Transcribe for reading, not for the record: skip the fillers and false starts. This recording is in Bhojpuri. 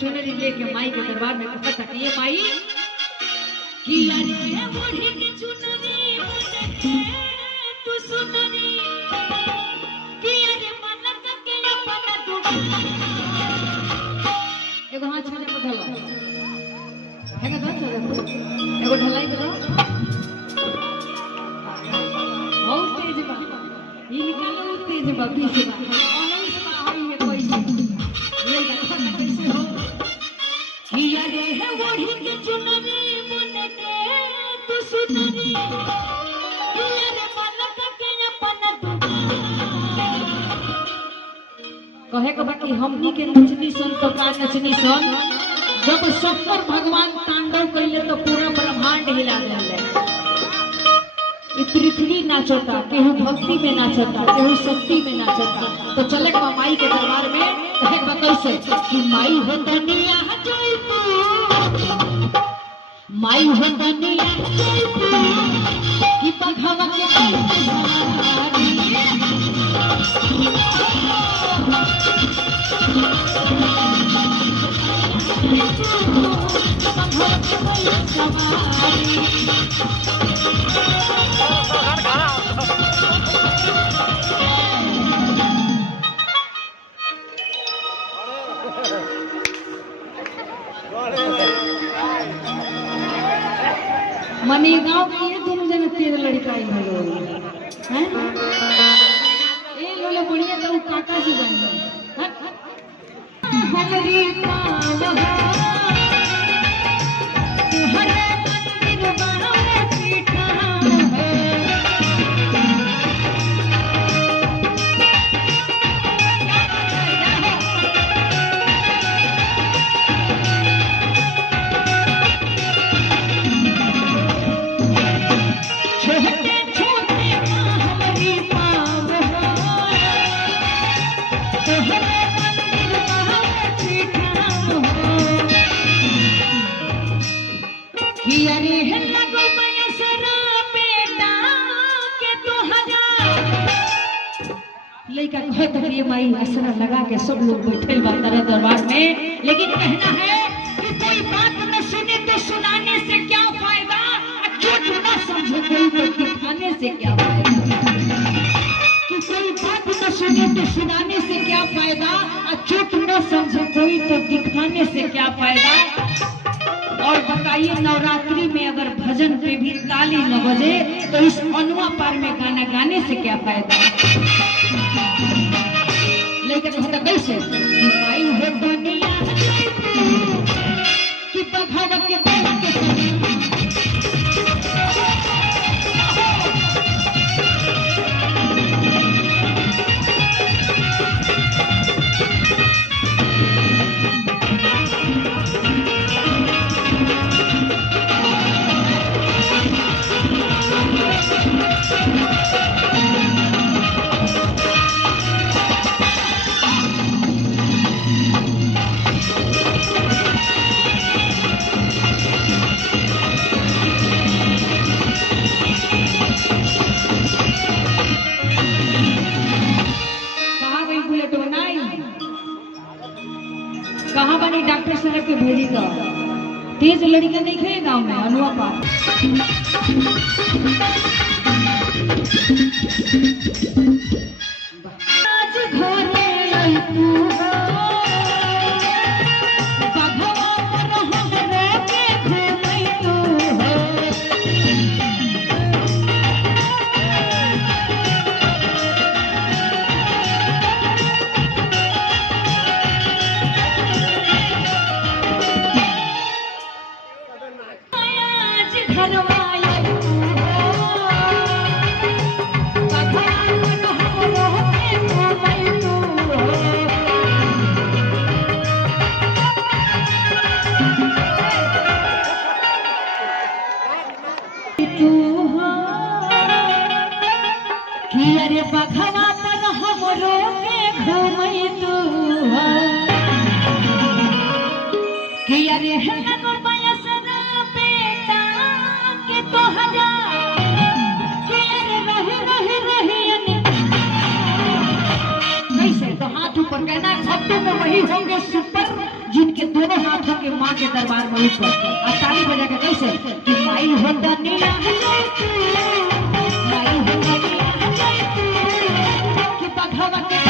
चुनरी लेके माई के दरबार में कहता कि ये माई कि अरे ओढ़ी के चुनरी मुझे तू सुनरी कि अरे मन के अपना तू एगो हाथ छाने पर ढला हैगा दो चलो एगो ढलाई दो बहुत तेज बा ये निकालो तेज बा पीछे बा ऑनलाइन से होई है कोई से ले जा कैसे हो कि अरे है ओढ़ी के चुनरी मन के तू सुनरी कि अरे मन के अपना तू कहे को बाकी हमनी के नचनी सन तो का नचनी सन जब शंकर भगवान तांडव कइले तो पूरा ब्रह्मांड हिला गए। ये पृथ्वी नाचता केहू भक्ति में नाचता केहू शक्ति में नाचता तो चले माई के दरबार में कहे कैसे कि माई हो दुनिया जोई तू माई हो दुनिया जोई तू कि बघवा के मनी गांव में ये दोनों जन तेरे लड़का ही भलो हैं ये लोले बढ़िया तो काका जी बन गए हमारी पाव हरे मंदिर बनाए पीठा लड़का कहता कि माई असरा लगा के सब लोग बैठे बा तेरे दरबार में लेकिन कहना है कि कोई बात न सुने तो सुनाने से क्या फायदा झूठ न समझे कोई तो दिखाने से क्या फायदा कि कोई बात न सुने तो सुनाने से क्या फायदा झूठ न समझे कोई तो दिखाने से क्या फायदा। और बताइए नवरात्रि में अगर भजन पे भी ताली न बजे तो इस अनुआ पार में गाना गाने से क्या फायदा। लेकिन होता कैसे माई हो दुनिया कि बघवा के कहाँ बनी डॉक्टर साहब के भेजी तो तेज लड़का नहीं खे गाँव में अनुआ पार में वही होंगे सुपर जिनके दोनों हाथ होंगे माँ के दरबार में ऊपर। और ताली बजा के कैसे कि माई होता नीला माई होता कि बघवा के